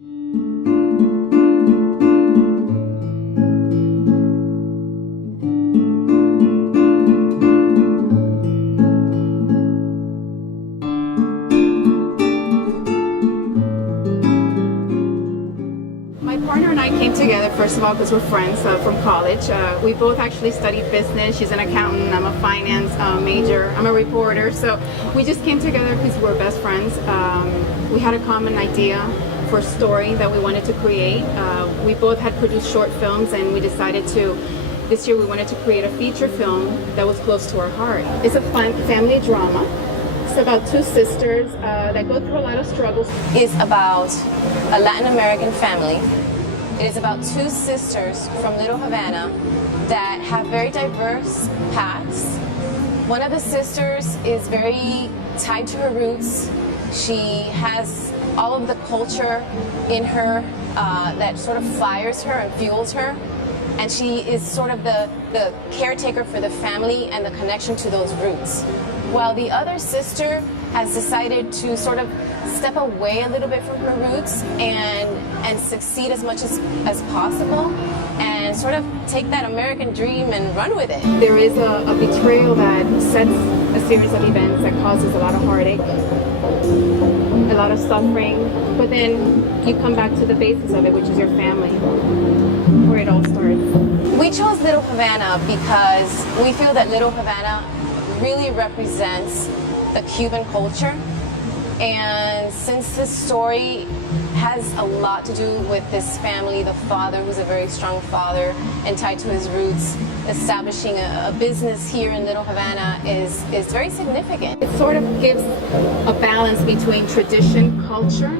My partner and I came together, first of all, because we're friends from college. We both actually studied business. She's an accountant, I'm a finance major, I'm a reporter. So we just came together because we're best friends. We had a common idea for a story that we wanted to create. We both had produced short films, and we decided this year we wanted to create a feature film that was close to our heart. It's a fun family drama. It's about two sisters that go through a lot of struggles. It's about a Latin American family. It is about two sisters from Little Havana that have very diverse paths. One of the sisters is very tied to her roots. She has all of the culture in her that sort of fires her and fuels her. And she is sort of the caretaker for the family and the connection to those roots. While the other sister has decided to sort of step away a little bit from her roots and succeed as much as possible and sort of take that American dream and run with it. There is a betrayal that sets a series of events that causes a lot of heartache, a lot of suffering, but then you come back to the basis of it, which is your family, where it all starts. We chose Little Havana because we feel that Little Havana really represents the Cuban culture, and since this story has a lot to do with this family, the father who's a very strong father and tied to his roots, establishing a business here in Little Havana is very significant. It sort of gives a balance between tradition, culture,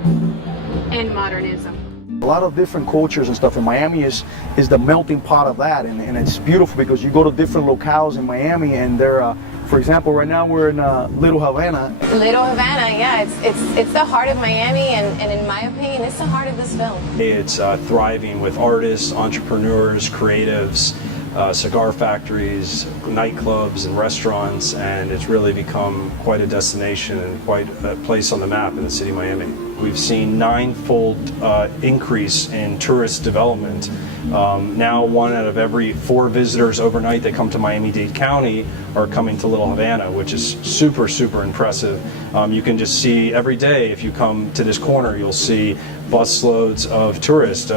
and modernism. A lot of different cultures and stuff, and Miami is the melting pot of that, and it's beautiful because you go to different locales in Miami, and they're for example, right now we're in Little Havana. Little Havana, yeah, it's the heart of Miami, and in my opinion, it's the heart of this film. It's thriving with artists, entrepreneurs, creatives, cigar factories, nightclubs, and restaurants, and it's really become quite a destination and quite a place on the map in the city of Miami. We've seen ninefold increase in tourist development. Now 1 out of every 4 visitors overnight that come to Miami-Dade County are coming to Little Havana, which is super, super impressive. You can just see every day, if you come to this corner, you'll see busloads of tourists,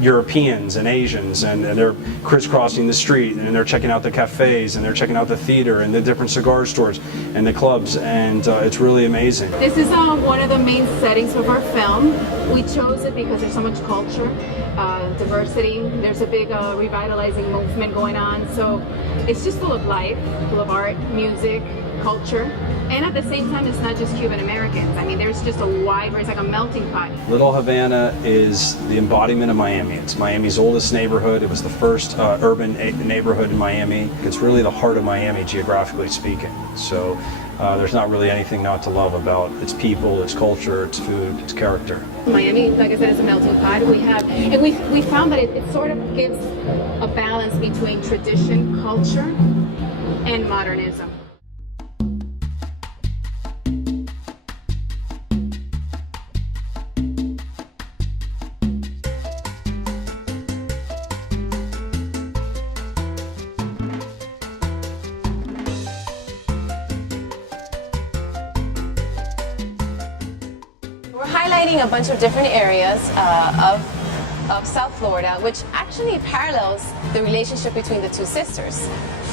Europeans and Asians, and they're crisscrossing the street, and they're checking out the cafes, and they're checking out the theater, and the different cigar stores, and the clubs, and it's really amazing. This is one of the main settings of our film. We chose it because there's so much culture, diversity. There's a big revitalizing movement going on, so it's just full of life, full of art, music, culture, and at the same time it's not just Cuban Americans. I mean, there's just a wide, it's like a melting pot. Little Havana is the embodiment of Miami. It's Miami's oldest neighborhood. It was the first urban neighborhood in Miami. It's really the heart of Miami, geographically speaking. So there's not really anything not to love about its people, its culture, its food, its character. Miami, like I said, is a melting pot. We found that it sort of gives a balance between tradition, culture, and modernism. We're highlighting a bunch of different areas of South Florida, which actually parallels the relationship between the two sisters.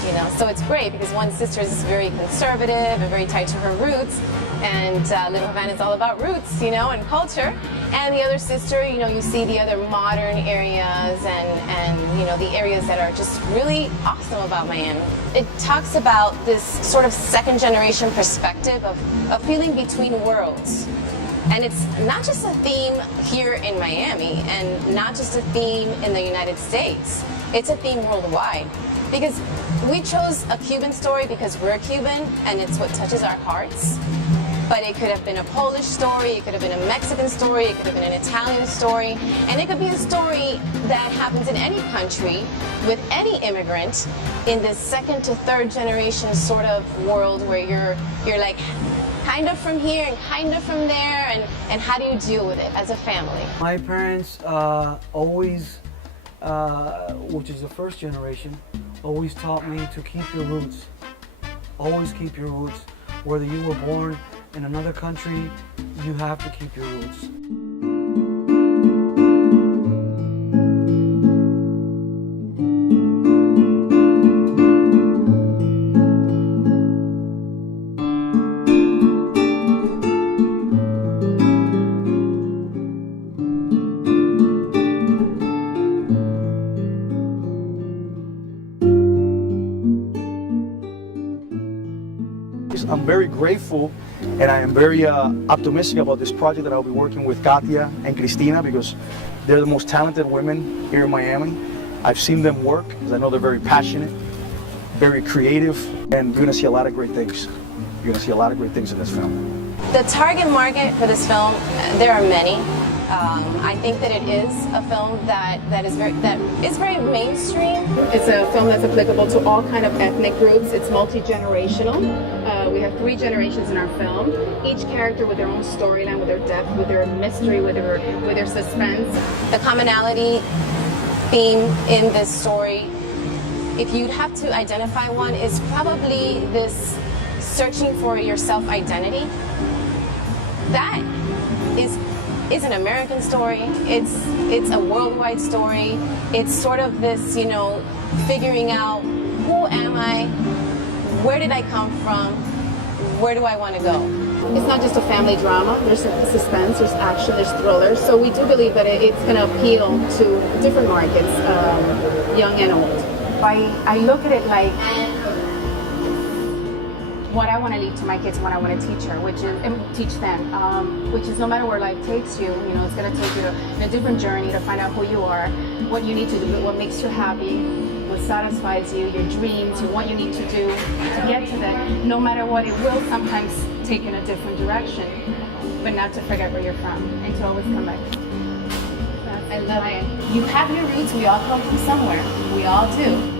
You know, so it's great because one sister is very conservative and very tied to her roots, and Little Havana is all about roots, you know, and culture. And the other sister, you know, you see the other modern areas and you know, the areas that are just really awesome about Miami. It talks about this sort of second generation perspective of feeling between worlds. And it's not just a theme here in Miami and not just a theme in the United States. It's a theme worldwide. Because we chose a Cuban story because we're Cuban and it's what touches our hearts. But it could have been a Polish story, it could have been a Mexican story, it could have been an Italian story, and it could be a story that happens in any country with any immigrant in this second to third generation sort of world where you're like kind of from here and kind of from there, and how do you deal with it as a family? My parents always, which is the first generation, always taught me to keep your roots. Always keep your roots. Whether you were born in another country, you have to keep your roots. I'm very grateful and I am very optimistic about this project that I'll be working with Katia and Cristina, because they're the most talented women here in Miami. I've seen them work because I know they're very passionate, very creative, and you're going to see a lot of great things. You're going to see a lot of great things in this film. The target market for this film, there are many. I think that it is a film that is very mainstream. It's a film that's applicable to all kind of ethnic groups. It's multi-generational. We have 3 generations in our film, each character with their own storyline, with their depth, with their mystery, with their suspense. The commonality theme in this story, if you'd have to identify one, is probably this searching for your self-identity. That is an American story. It's a worldwide story. It's sort of this, you know, figuring out who am I, where did I come from, where do I want to go. It's not just a family drama. There's suspense, there's action, there's thriller. So we do believe that it's going to appeal to different markets, young and old. I look at it like what I want to leave to my kids, what I want to teach her, teach them, which is no matter where life takes you, you know, it's going to take you in a different journey to find out who you are, what you need to do, what makes you happy, what satisfies you, your dreams, what you need to do to get to that. No matter what, it will sometimes take in a different direction, but not to forget where you're from and to always come back. I love it. You have your roots. We all come from somewhere. We all do.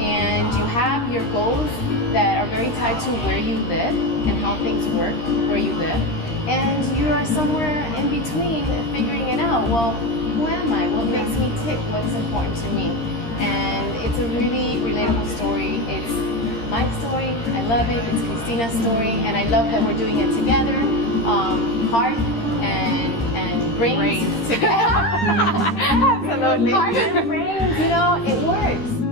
And you have your goals that are very tied to where you live and how things work where you live. And you are somewhere in between figuring it out. Well, who am I? What makes me tick? What's important to me? And it's a really relatable story. It's my story. I love it. It's Cristina's story. And I love that we're doing it together. Heart and brains together. Absolutely. Heart and brains, you know, it works.